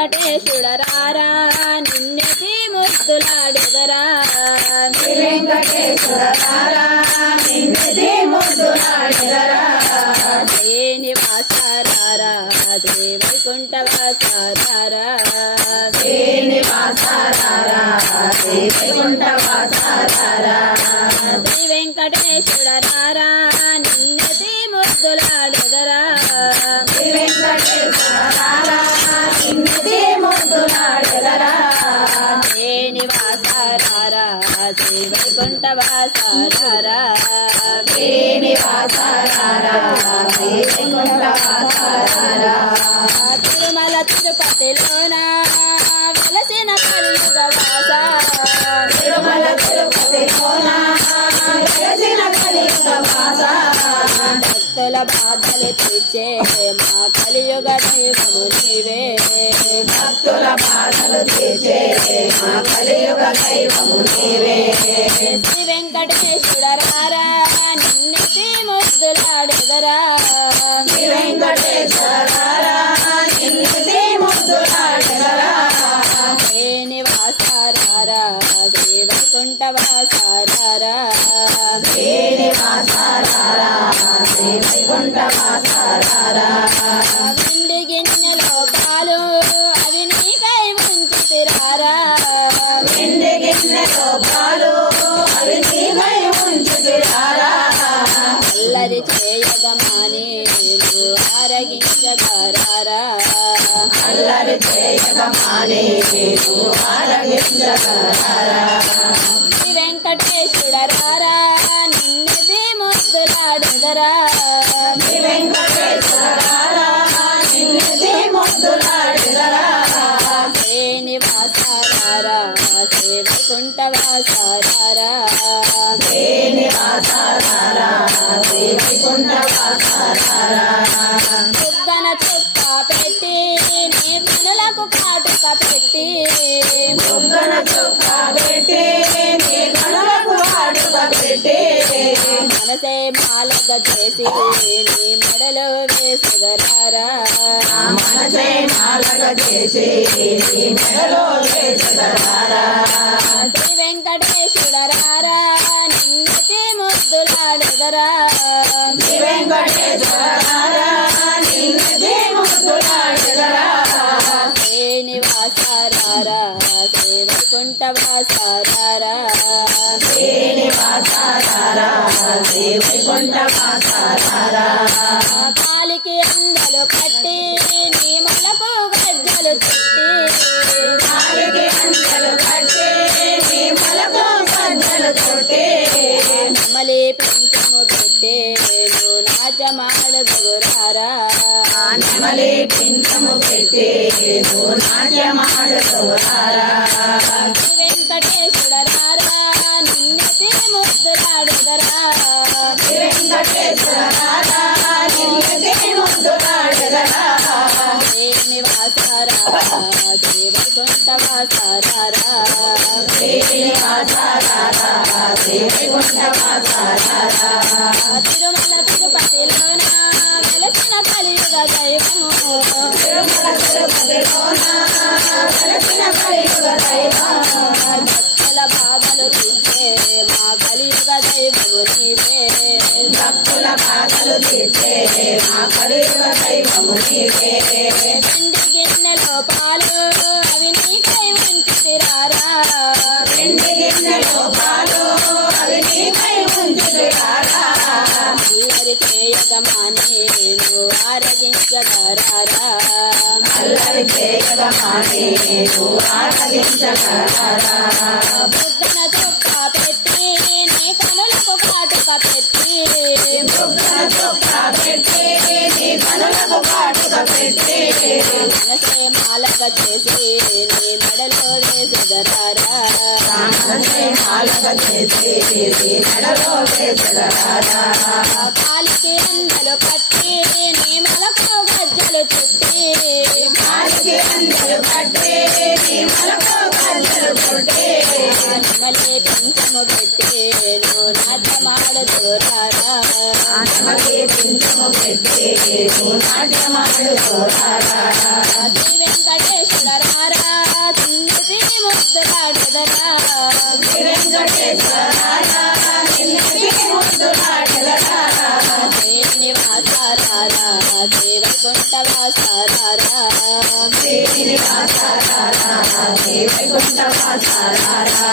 వెంకటేశుడరారా నిన్నెతి ముద్దులాడెదరా శ్రీ వెంకటేశ్వరరారా నిన్నెతి ముద్దులాడెదరా శ్రీనివాసరారా శ్రీ వైకుంఠవాసరారా శ్రీనివాసరారా శ్రీ వైకుంఠవాసరారా శ్రీ వెంకటేశుడరారా నిన్నెతి ముద్దులాడెదరా శ్రీ వెంకటేశ్వరరారా నిన్నెతి ముద్దులాడెదరా శ్రీనివాసరారా శ్రీ వైకుంఠవాసరారా శ్రీనివాసరారా శ్రీ వైకుంఠవాసరారా తిరుమల తిరుపతిలోన వెలసిన కలియుగవాస తిరుమల తిరుపతిలోన వెలసిన కలియుగవాస భక్తుల బాధలు తీర్చే మా కలియుగ దైవము నీవే భక్తుల బాధలు తీర్చే మా కలియుగ దైవము నీవే శ్రీ వెంకటేశుడరారా నిన్నెతి ముద్దులాడెదరా శ్రీ వెంకటేశ్వరరారా నిన్నెతి ముద్దులాడెదరా శ్రీనివాసరారా శ్రీ వైకుంఠవాసరారా శ్రీనివాసరారా శ్రీ వైకుంఠవాసరారా వెండి గిన్నెలో పాలు అవి నీకై ఉంచితిరారా వెండి గిన్నెలో పాలు అవి నీకై ఉంచుతిరారా అల్లరి చేయగమాని నువ్వు ఆరగించగరారా అల్లరి చేయగమాని నీవు ఆరగించగలరా శ్రీ వెంకటేశుడరారా నిన్నెతి ముద్దులాడెదరా శ్రీ వెంకటేశ్వరరారా నిన్నెతి ముద్దులాడెదరా శ్రీనివాసరారా శ్రీ వైకుంఠవాసరారా శ్రీనివాసరారా శ్రీ వైకుంఠవాసరారా బుగ్గన చుక్క పెట్టి నీ కనులకు కాటుక పెట్టి బుగ్గన చుక్క పెట్టి నీ కనులకు కాటుక పెట్టి మనసే మాలగ చేసి నీ మెడలో వేసెదరారా నా మనసే మాలగ చేసి నీ మెడలో వేసెదరారా శ్రీ వెంకటేశుడరారా నిన్నెతి ముద్దులాడెదరా శ్రీ వెంకటేశ్వరరారా నిన్నెతి ముద్దులాడెదరా శ్రీనివాసరారా శ్రీ వైకుంఠవాసరారా శ్రీనివాసరారా శ్రీ వైకుంఠవాసరారా కాలికి అందలు కట్టి నీ మలకు గజ్జలు చుట్టి కాలికి అంచెలు కట్టి నీ మలకు గజ్జలు చుట్టి నమలి పింఛము పెట్టి నువ్వు నాట్యమాడదురారా నెమలి పింఛము పెట్టి నువ్వు నాట్యమాడుతారా శ్రీ వెంకటేశుడరారా నిన్నెతి ముద్దులాడెదరా శ్రీ వెంకటేశ్వరరారా నిన్నెతి ముద్దులాడెదరా శ్రీనివాసరారా శ్రీ వైకుంఠవాసరారా శ్రీనివాసరారా శ్రీ వైకుంఠవాసరారా తిరుమల తిరుపతిలోన వెలసిన కలియుగ దైవము తిరుమల తిరుపతిలోన వెలసిన కలియుగ దైవము భక్తుల బాధలు తీర్చే మా కలియుగ దైవము నీవే భక్తుల బాధలు తీర్చే మా కలియుగ దైవము నీవే వెండి గిన్నెలో పాలు అవి నీకై ఉంచితిరారా వెండి గిన్నెలో పాలు అవి నీకై ఉంచుతిరారా అల్లరి చేయగమాని నువ్వు ఆరగించగరారా అల్లరి చేయగమాని నువ్వు ఆరగించగలరా బుగ్గన చుక్క పెట్టి నీ కనులకు కాటుక పెట్టి బుగ్గన చుక్క పెట్టి నీ కనులకు కాటుక పెట్టి మనసే మాలక చేసి నీ మెడలో వేసెదరారా మనసే మాలక చేసి నీ మెడలో వేసెదరారా కాలికి అందలు కట్టి నీ మలకు గజ్జలు చుట్టి కాలికి అందలు కట్టి నీ మలకు గజ్జలు చుట్టి నమలి పింఛము పెట్టి నువ్వు నాట్యమాడుదురారా నెమలి పింఛము పెట్టి నువ్వు నాట్యమాడుతారా శ్రీ వెంకటేశుడ వెంకటేశ్వరారా నిన్నటి ముద్దులాడగరారా శ్రీనివాసారారా దేవకుంఠవాసారారా శ్రీనివాసారారా దేవకుంఠవాసారారా